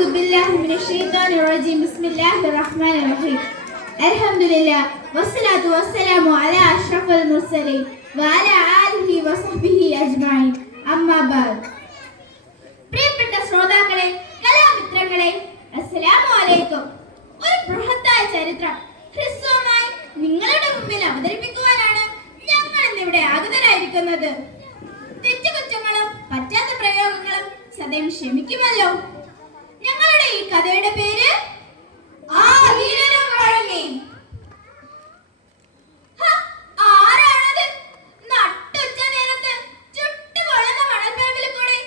أعوذ بالله من الشيطان الرجيم بسم الله الرحمن الرحيم الحمد لله والصلاة والسلام على أشرف المرسلين وعلى آله وصحبه أجمعين أما بعد പ്രിയപ്പെട്ട ശ്രോതാക്കളെ കലാമിത്രങ്ങളെ അസ്സലാമു അലൈക്കും. ഒരു ബൃഹത്തായ ചരിത്രം ഹ്രസ്വമായി നിങ്ങളുടെ മുമ്പിൽ അവതരിപ്പിക്കുവാനാണ് ഞങ്ങൾ ഇന്നിവിടെ ആഗതരായിരിക്കുന്നത്. തെറ്റുകുറ്റങ്ങളും പറ്റാത്ത പ്രയോഗങ്ങളും സദയം ക്ഷമിക്കുമല്ലോ. ഞങ്ങളുടെ ഈ കഥയുടെ പേര് ആ വീരനും വഴങ്ങി. ആരാണത്? നട്ടുച്ച നേരത്ത് ചുട്ടുപൊള്ളുന്ന മണൽപ്പരപ്പിൽ കൂടി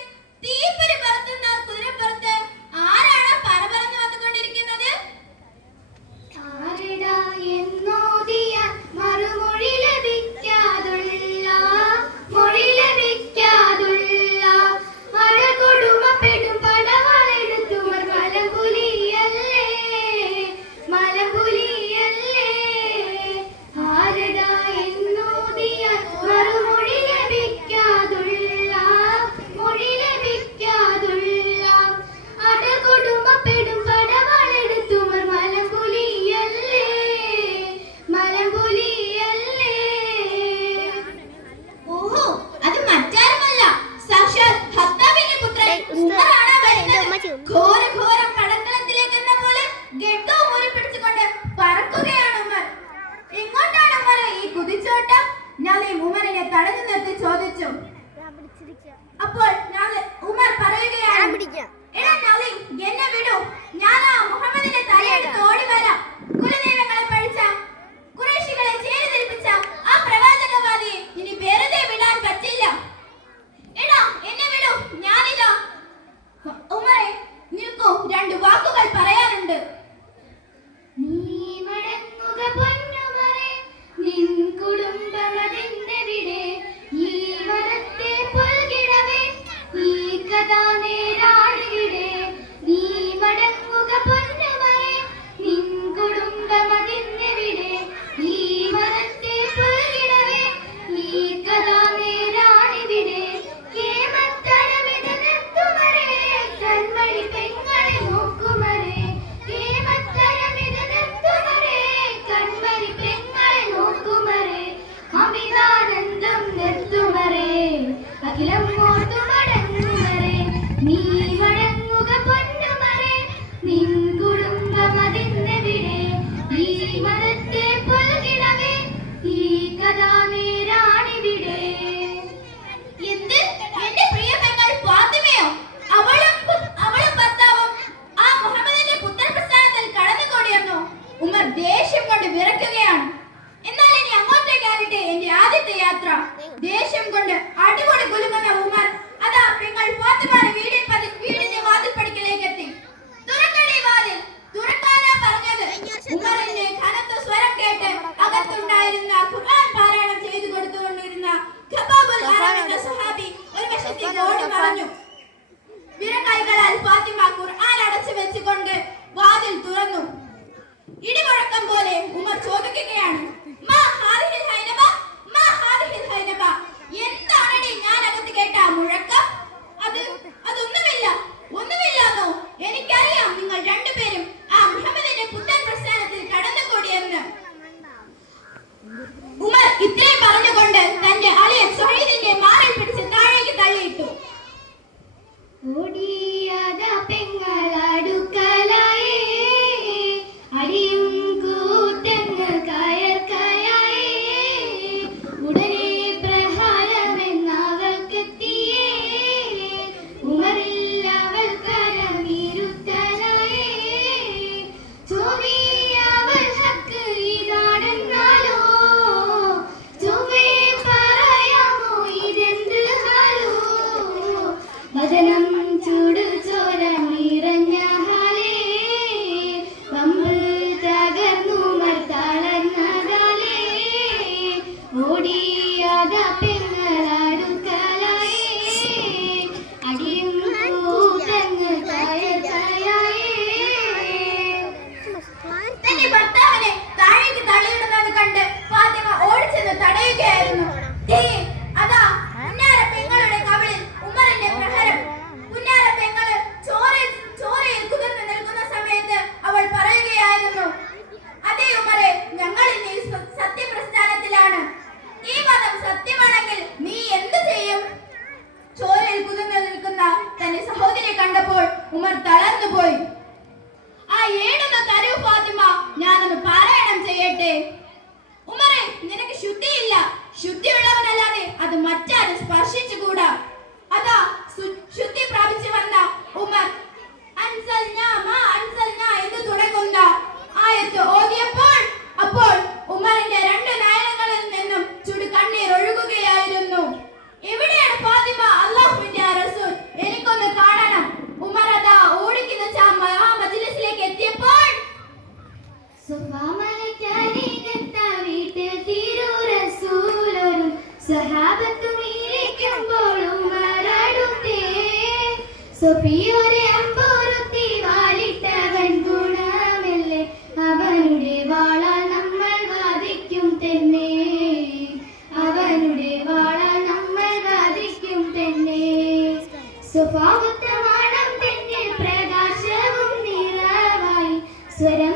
തീപ്പൊരി പറത്തുന്ന കുതിരപ്പുറത്ത് ആരാണ് പറന്ന് വന്നുകൊണ്ടിരിക്കുന്നത്? ആരടാ എന്നോദിയ മറുമൊഴി ലഭിക്കാതുള്ള മൊഴി ലഭിക്കാതുള്ള മഴകൊടുമപ്പെടും പടവാളെടുത്തുവർ മലമ്പുലിയല്ലേ മലമ്പുലിയല്ലേ. ആരടാ എന്നോദിയ മറുമൊഴി ലഭിക്കാതുള്ള മൊഴി ലഭിക്കാതുള്ള അടകൊടുമപ്പെടും പടവാളെടുത്തുവർ മലമ്പുലിയല്ലേ മലമ്പുലിയല്ലേ. ഓഹോ, അത് മറ്റാരുമല്ല, സാക്ഷാൽ ഹത്താബിന്റെ പുത്രൻ ഉമറാണ് വരുന്നത്. ഘോരം പടക്കളത്തിലേക്ക് എന്ന പോലെ ഗഡ്ഡവും ഊരി പിടിച്ചുകൊണ്ട് പറക്കുകയാണ് ഉമർ. എങ്ങോട്ടാണ് ഉമർ ഈ കുതിച്ചോട്ടം? നളീം ഉമറിനെ തടഞ്ഞു നിർത്തി ചോദിച്ചു. അപ്പോൾ ഉമർ പറയുകയാണ്, എടാ നളീം, എന്നെ വിടൂ, ഞാൻ ആ മുഹമ്മദിന്റെ തലയെടുത്ത് ഓടി വരാം. കുലദൈവങ്ങളെ പഴിച്ച ഖുറൈശികളെ ചേരിതിരിപ്പിച്ച ആ പ്രവാചകവാദിയെ ഇനി വെറുതെ വിടാൻ പറ്റില്ല. എടാ എന്നെ വിടൂ, ഞാനിതാ. ഉമറെ നിൽക്കൂ, രണ്ട് വാക്കുകൾ പറയാനുണ്ട്. നീ മടങ്ങുക പൊന്നുമറേ, നിൻ കുടുംബമതെന്തെവിടെ? ഈ മതത്തെ പുൽകിടവേ, ഈ കഥ നേരാണിവിടെ. നീ മടങ്ങുക പൊന്നുമറേ, നിൻ കുടുംബമതെന്തെവിടെ? ഈ മതത്തെ പുൽകിടവേ, ഈ കഥ നേരാണിവിടെ. കേമത്തരമിത് നിർത്തുമറേ, കൺമണി പെങ്ങളെ നോക്കുമറേ. ഉമർ തളർന്നുപോയി. ആ ഏടൊന്ന് തരൂ ഫാത്തിമ, ഞാനൊന്ന് പാരായണം ചെയ്യട്ടെ. ഉമറെ, നിനക്ക് ശുദ്ധിയില്ല. ശുദ്ധിയുള്ളവനല്ലാതെ അത് മറ്റാരും സ്പർശിച്ചുകൂടാ. അതാ ശുദ്ധി പ്രാപിച്ചു വന്ന ഉമർ അൻസൽനാ മാ അൻസൽനാ എന്ന് തുടങ്ങുന്ന ആയത്ത് ഓതിയപ്പോൾ അപ്പോൾ ഉമറിന്റെ രണ്ട് നയനങ്ങളിൽ നിന്നും ചുടു കണ്ണീർ ഒഴുകുകയായിരുന്നു. എവിടെയാണ് ഫാത്തിമ, അല്ലാഹുവിന്റെ റസൂൽ, എനിക്കൊന്ന് കാണണം. ഉമർ അതാ ഓടിക്കുന്ന മജ്‌ലിസിലേക്ക് എത്തിയപ്പോൾ വീട്ടിൽ തിരു റസൂലും സഹാബത്തും ഇരിക്കുമ്പോൾ ഉമറടുത്തേ സഫിയൊരെ അമ്പൊരുത്തി വാലിട്ടവൻ ഗുണമല്ലേ അവനുടെ വാളാൽ നമ്മൾ വാദിക്കും തന്നെ അവനുടെ വാളാൽ നമ്മൾ വാദിക്കും തന്നെ സ്വഭാവത്തമാണം തെന്നിൽ പ്രകാശവും നിറവായി സ്വരം